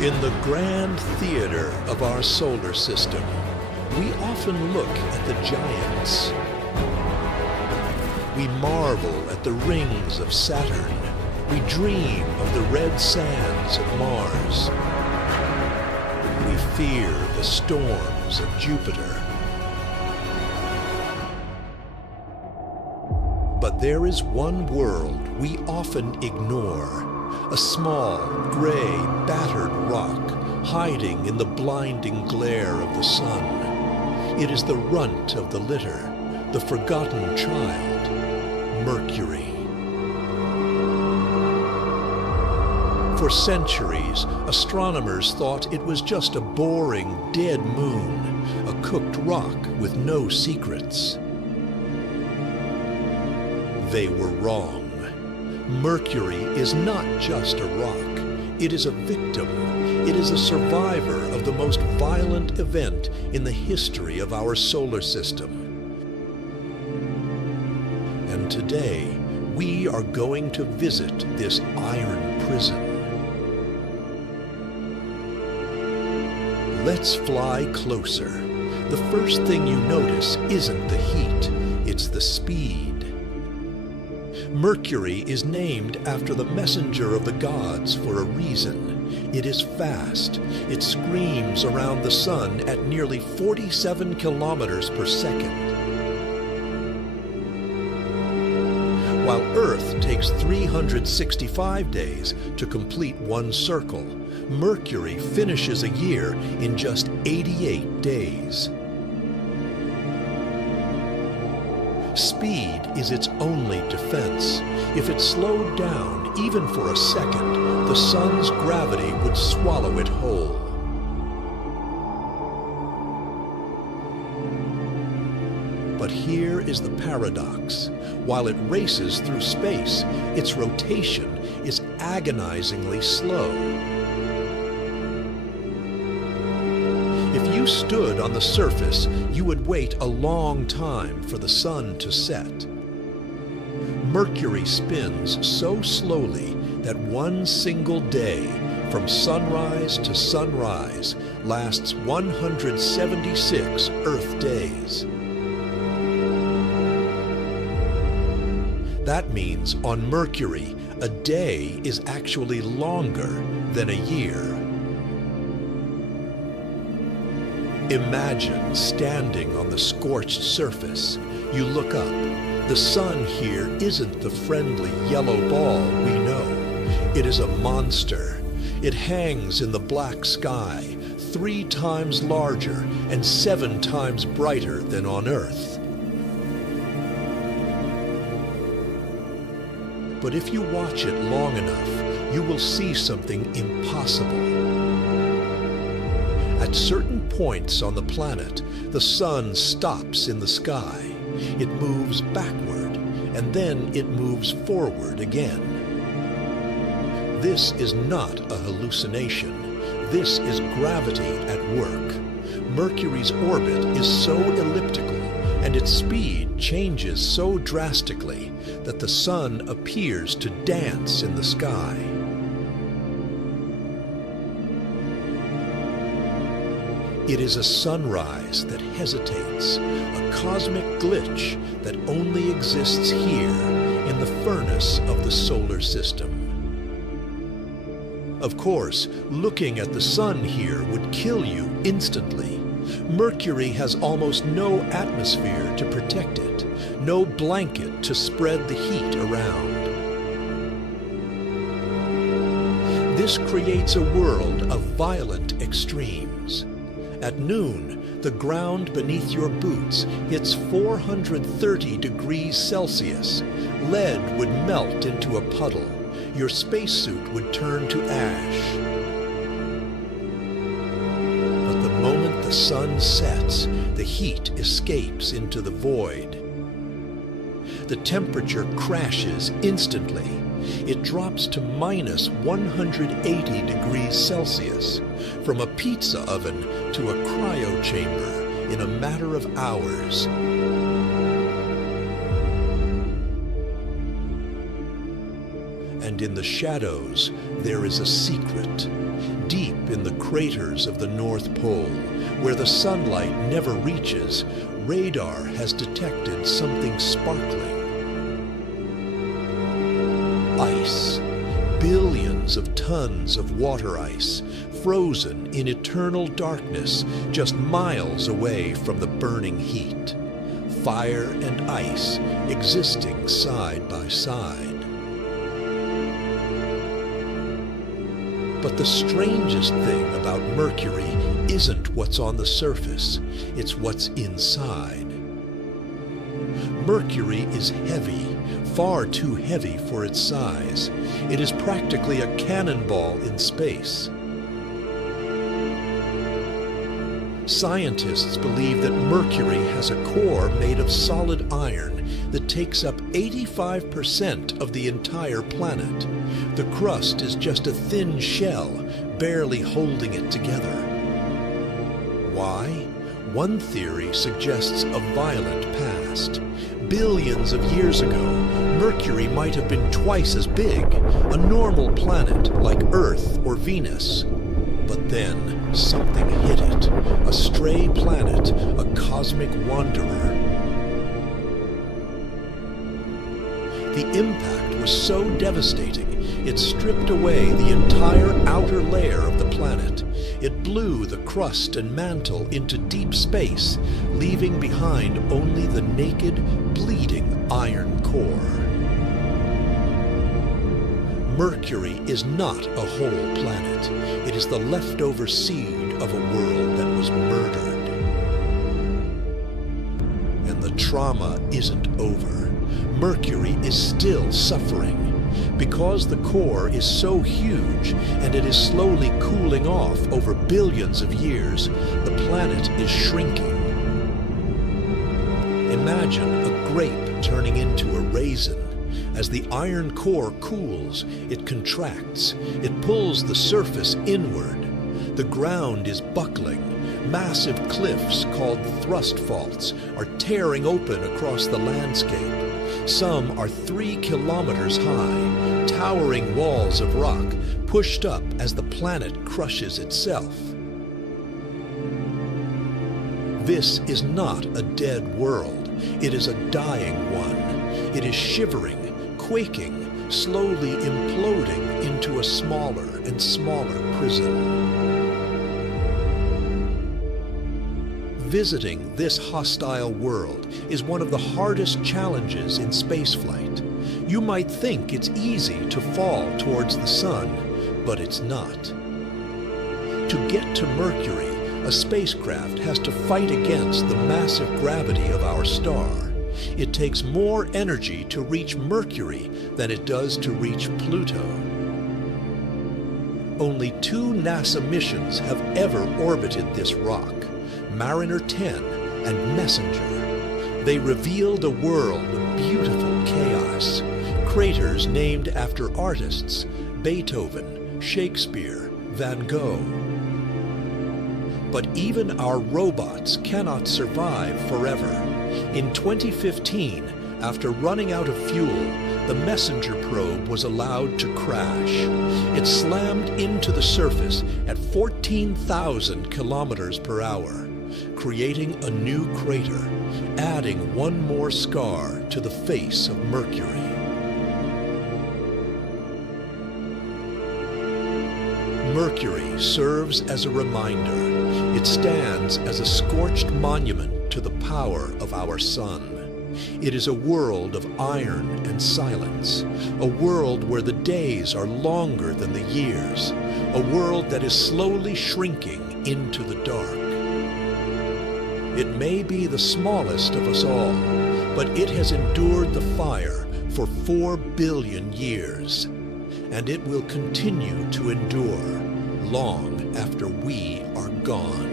In the grand theater of our solar system, we often look at the giants. We marvel at the rings of Saturn. We dream of the red sands of Mars. We fear the storms of Jupiter. But there is one world we often ignore. A small, gray, battered rock hiding in the blinding glare of the sun. It is the runt of the litter, the forgotten child, Mercury. For centuries, astronomers thought it was just a boring, dead moon, a cooked rock with no secrets. They were wrong. Mercury is not just a rock. It is a victim. It is a survivor of the most violent event in the history of our solar system. And today, we are going to visit this iron prison. Let's fly closer. The first thing you notice isn't the heat, it's the speed. Mercury is named after the messenger of the gods for a reason. It is fast. It screams around the sun at nearly 47 kilometers per second. While Earth takes 365 days to complete one circle, Mercury finishes a year in just 88 days. Speed is its only defense. If it slowed down, even for a second, the sun's gravity would swallow it whole. But here is the paradox. While it races through space, its rotation is agonizingly slow. If you stood on the surface, you would wait a long time for the sun to set. Mercury spins so slowly that one single day, from sunrise to sunrise, lasts 176 Earth days. That means on Mercury, a day is actually longer than a year. Imagine standing on the scorched surface. You look up. The sun here isn't the friendly yellow ball we know. It is a monster. It hangs in the black sky, 3 times larger and 7 times brighter than on Earth. But if you watch it long enough, you will see something impossible. At certain points on the planet, the sun stops in the sky. It moves backward, and then it moves forward again. This is not a hallucination. This is gravity at work. Mercury's orbit is so elliptical, and its speed changes so drastically that the sun appears to dance in the sky. It is a sunrise that hesitates, a cosmic glitch that only exists here in the furnace of the solar system. Of course, looking at the sun here would kill you instantly. Mercury has almost no atmosphere to protect it, no blanket to spread the heat around. This creates a world of violent extremes. At noon, the ground beneath your boots hits 430 degrees Celsius. Lead would melt into a puddle. Your spacesuit would turn to ash. But the moment the sun sets, the heat escapes into the void. The temperature crashes instantly. It drops to minus 180 degrees Celsius, from a pizza oven to a cryo chamber in a matter of hours. And And in the shadows, there is a secret. Deep in the craters of the North Pole, where the sunlight never reaches, radar has detected something sparkling. Ice. Billions of tons of water ice, frozen in eternal darkness, just miles away from the burning heat. Fire and ice existing side by side. But the strangest thing about Mercury isn't what's on the surface, it's what's inside. Mercury is heavy, far too heavy for its size. It is practically a cannonball in space. Scientists believe that Mercury has a core made of solid iron that takes up 85% of the entire planet. The crust is just a thin shell, barely holding it together. Why? One theory suggests a violent past. Billions of years ago, Mercury might have been twice as big, a normal planet like Earth or Venus. But then, something hit it, a stray planet, a cosmic wanderer. The impact was so devastating, it stripped away the entire outer layer of the planet. It blew the crust and mantle into deep space, leaving behind only the naked, bleeding iron core. Mercury is not a whole planet. It is the leftover seed of a world that was murdered. And the trauma isn't over. Mercury is still suffering. Because the core is so huge and it is slowly cooling off over billions of years, the planet is shrinking. Imagine a grape turning into a raisin. As the iron core cools, it contracts. It pulls the surface inward. The ground is buckling. Massive cliffs called thrust faults are tearing open across the landscape. Some are 3 kilometers high, towering walls of rock pushed up as the planet crushes itself. This is not a dead world. It is a dying one. It is shivering, quaking, slowly imploding into a smaller and smaller prison. Visiting this hostile world is one of the hardest challenges in spaceflight. You might think it's easy to fall towards the sun, but it's not. To get to Mercury, a spacecraft has to fight against the massive gravity of our star. It takes more energy to reach Mercury than it does to reach Pluto. Only 2 NASA missions have ever orbited this rock, Mariner 10 and Messenger. They revealed a world of beautiful chaos, craters named after artists, Beethoven, Shakespeare, Van Gogh. But even our robots cannot survive forever. In 2015, after running out of fuel, the Messenger probe was allowed to crash. It slammed into the surface at 14,000 kilometers per hour, creating a new crater, adding one more scar to the face of Mercury. Mercury serves as a reminder. It stands as a scorched monument to the power of our sun. It is a world of iron and silence, a world where the days are longer than the years, a world that is slowly shrinking into the dark. It may be the smallest of us all, but it has endured the fire for 4 billion years, and it will continue to endure long after we are gone.